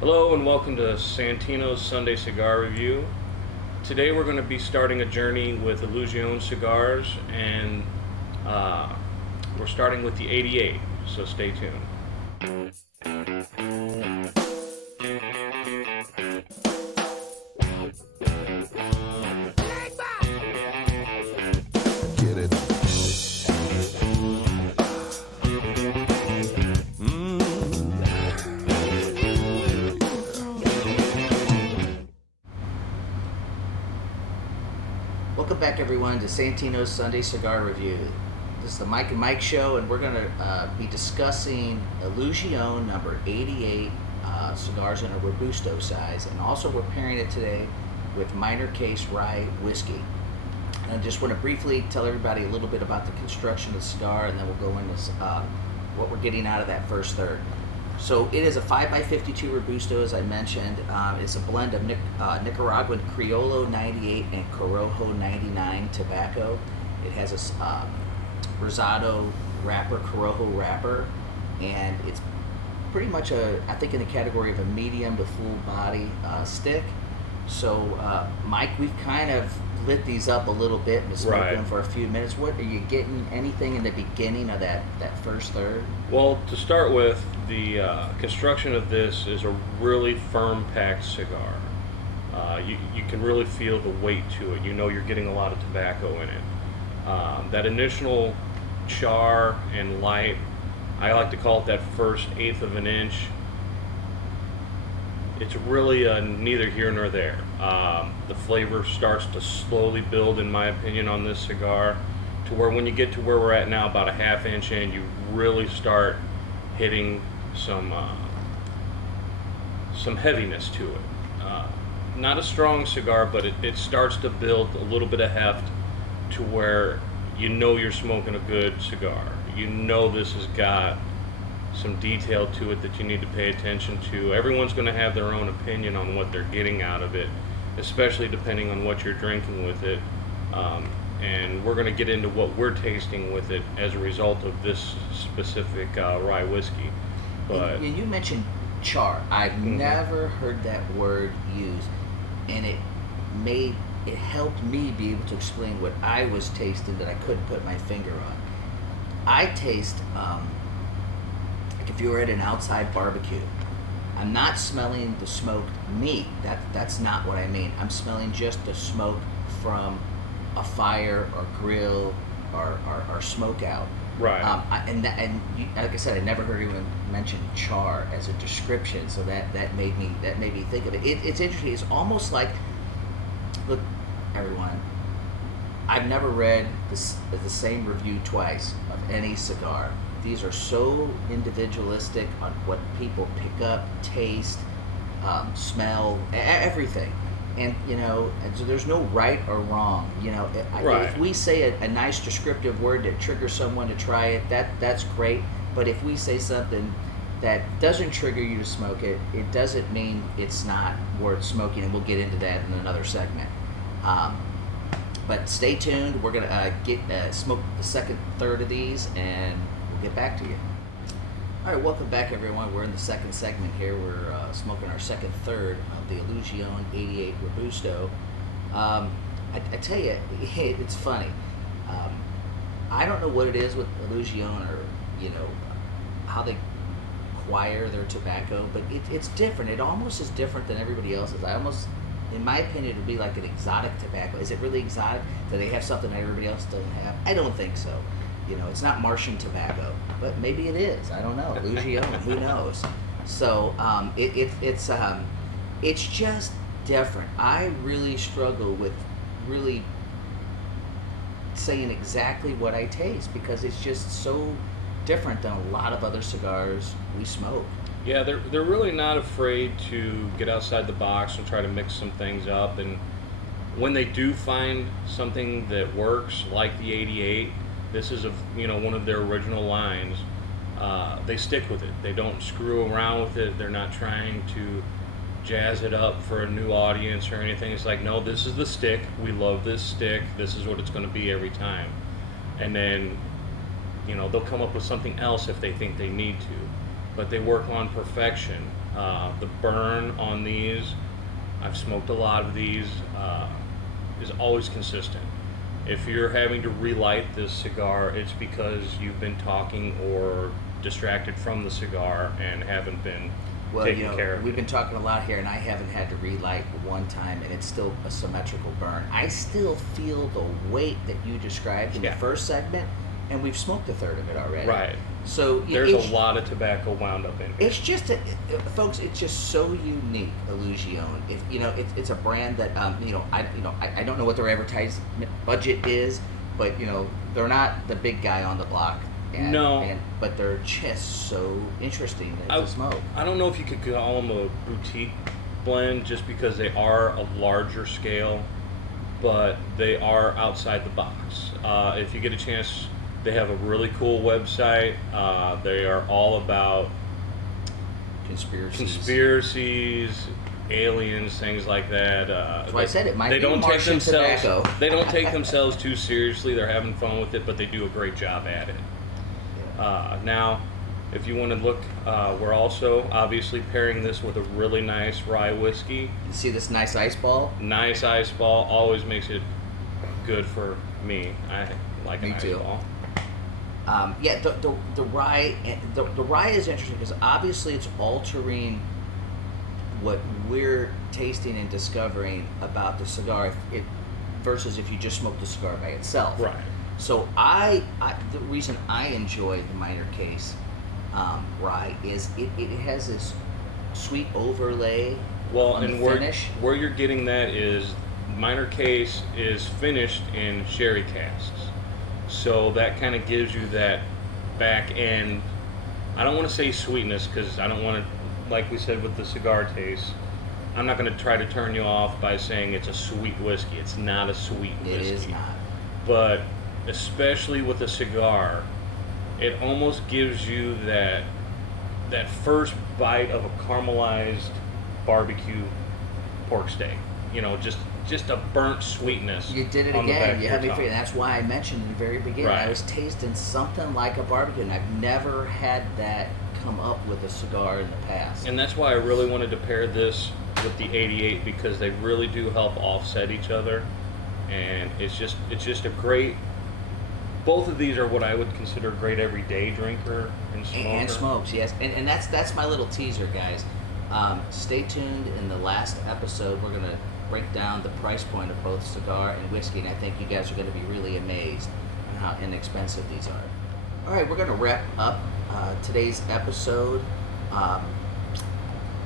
Hello and welcome to Santino's Sunday Cigar Review. Today we're going to be starting a journey with Illusione cigars, and we're starting with the 88, so stay tuned. Get it. Welcome back, everyone, to Santino's Sunday Cigar Review. This is the Mike and Mike Show, and we're going to be discussing Illusione number 88 cigars in a Robusto size, and also we're pairing it today with Minor Case Rye whiskey. And I just want to briefly tell everybody a little bit about the construction of the cigar, and then we'll go into what we're getting out of that first third. So it is a 5x52 Robusto, as I mentioned. It's a blend of Nicaraguan Criollo 98 and Corojo 99 tobacco. It has a Rosado wrapper, Corojo wrapper, and it's pretty much I think in the category of a medium to full body stick. So Mike, we've kind of lit these up a little bit and smoked them for a few minutes. What are you getting? Anything in the beginning of that first third? Well, to start with, the construction of this is a really firm packed cigar. You can really feel the weight to it. You know you're getting a lot of tobacco in it. That initial char and light, I like to call it that first eighth of an inch. It's really neither here nor there. The flavor starts to slowly build, in my opinion, on this cigar, to where when you get to where we're at now, about a half inch in, you really start hitting some heaviness to it. Not a strong cigar, but it starts to build a little bit of heft to where you know you're smoking a good cigar. You know this has got some detail to it that you need to pay attention to. Everyone's going to have their own opinion on what they're getting out of it, especially depending on what you're drinking with it. And we're going to get into what we're tasting with it as a result of this specific rye whiskey. But you mentioned char. I've never heard that word used, and it helped me be able to explain what I was tasting that I couldn't put my finger on. I taste like if you were at an outside barbecue. I'm not smelling the smoked meat. That's not what I mean. I'm smelling just the smoke from a fire or grill or smoke out. right. Like I said, I never heard anyone mention char as a description, so that made me think of it. It's interesting. It's almost like, look, everyone, I've never read the same review twice of any cigar. These are so individualistic on what people pick up, taste, smell, everything. And, and so there's no right or wrong. If we say a nice descriptive word that triggers someone to try it, that's great. But if we say something that doesn't trigger you to smoke it, it doesn't mean it's not worth smoking, and we'll get into that in another segment. But stay tuned. We're going to smoke the second third of these, and we'll get back to you. All right, welcome back, everyone. We're in the second segment here. We're smoking our second third of the Illusione 88 Robusto. I tell you, it's funny. I don't know what it is with Illusione, or how they acquire their tobacco, but it's different. It almost is different than everybody else's. In my opinion, it would be like an exotic tobacco. Is it really exotic? Do they have something that everybody else doesn't have? I don't think so. It's not Martian tobacco, but maybe it is. I don't know. Illusione, who knows? So it's just different. I really struggle with really saying exactly what I taste, because it's just so different than a lot of other cigars we smoke. Yeah, they're really not afraid to get outside the box and try to mix some things up. And when they do find something that works, like the 88, this is one of their original lines. They stick with it. They don't screw around with it. They're not trying to jazz it up for a new audience or anything. It's like, no, this is the stick. We love this stick. This is what it's going to be every time. And then, they'll come up with something else if they think they need to. But they work on perfection. The burn on these, I've smoked a lot of these, is always consistent. If you're having to relight this cigar, it's because you've been talking or distracted from the cigar and haven't been taking care of we've it. been talking a lot here, and I haven't had to relight one time, and it's still a symmetrical burn. I still feel the weight that you described in the first segment, and we've smoked a third of it already. Right. So There's a lot of tobacco wound up in here. It's just, folks. It's just so unique, Illusione. It's a brand that I don't know what their advertisement budget is, but they're not the big guy on the block. But they're just so interesting to smoke. I don't know if you could call them a boutique blend just because they are a larger scale, but they are outside the box. If you get a chance, they have a really cool website. They are all about conspiracies, aliens, things like that. That's why I said it might be Martian tobacco. They don't take themselves too seriously. They're having fun with it, but they do a great job at it. Now, if you want to look, we're also obviously pairing this with a really nice rye whiskey. You see this nice ice ball? Nice ice ball always makes it good for me. I like an ice ball. The rye. The rye is interesting because obviously it's altering what we're tasting and discovering about the cigar, versus if you just smoke the cigar by itself. Right. So the reason I enjoy the Minor Case rye is it has this sweet overlay on the finish. Where you're getting that is Minor Case is finished in sherry casks. So that kind of gives you that back end. I don't want to say sweetness because I don't want to, like we said with the cigar taste, I'm not going to try to turn you off by saying it's a sweet whiskey. It's not a sweet whiskey. It is not. But especially with a cigar, it almost gives you that first bite of a caramelized barbecue pork steak. Just a burnt sweetness. You did it again. You had me figure. That's why I mentioned in the very beginning. Right. I was tasting something like a barbecue, and I've never had that come up with a cigar in the past. And that's why I really wanted to pair this with the 88 because they really do help offset each other, and it's just a great. Both of these are what I would consider a great everyday drinker and smoker. And smokes, yes. And that's my little teaser, guys. Stay tuned. In the last episode, we're gonna break down the price point of both cigar and whiskey, and I think you guys are going to be really amazed at how inexpensive these are. All right, we're going to wrap up today's episode.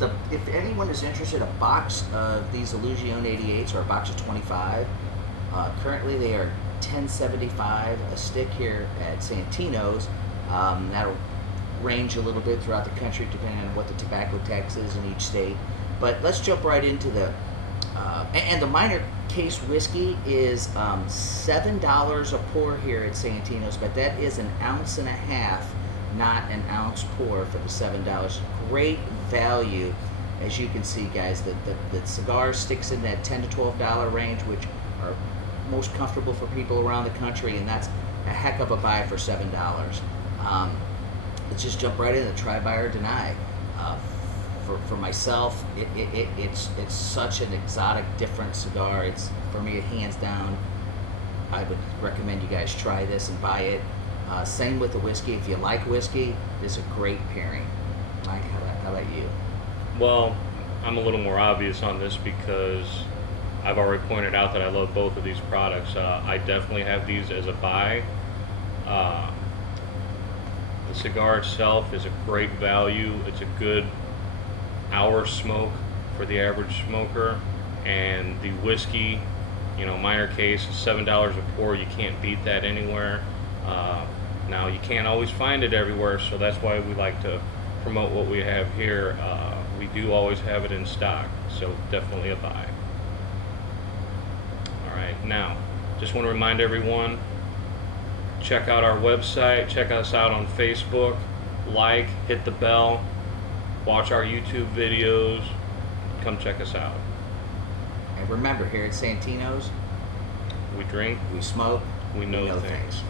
If anyone is interested, a box of these Illusione 88s, or a box of 25, currently they are $10.75 a stick here at Santino's. That'll range a little bit throughout the country depending on what the tobacco tax is in each state. But let's jump right into the and the Minor Case whiskey is $7 a pour here at Santino's, but that is an ounce and a half, not an ounce pour for the $7. Great value, as you can see, guys. The cigar sticks in that $10 to $12 range, which are most comfortable for people around the country, and that's a heck of a buy for $7. Let's just jump right in and try, buy, or deny. For myself, it's such an exotic, different cigar. It's, for me, hands down, I would recommend you guys try this and buy it. Same with the whiskey. If you like whiskey, this is a great pairing. Mike, how about you? Well, I'm a little more obvious on this because I've already pointed out that I love both of these products. I definitely have these as a buy. The cigar itself is a great value. It's a good hour smoke for the average smoker, and the whiskey, Minor Case, $7 a pour. You can't beat that anywhere. Now, you can't always find it everywhere, so that's why we like to promote what we have here. We do always have it in stock, so definitely a buy. All right, now, just want to remind everyone, check out our website, check us out on Facebook, hit the bell, watch our YouTube videos, come check us out. And remember, here at Santino's, we drink, we smoke, we know things.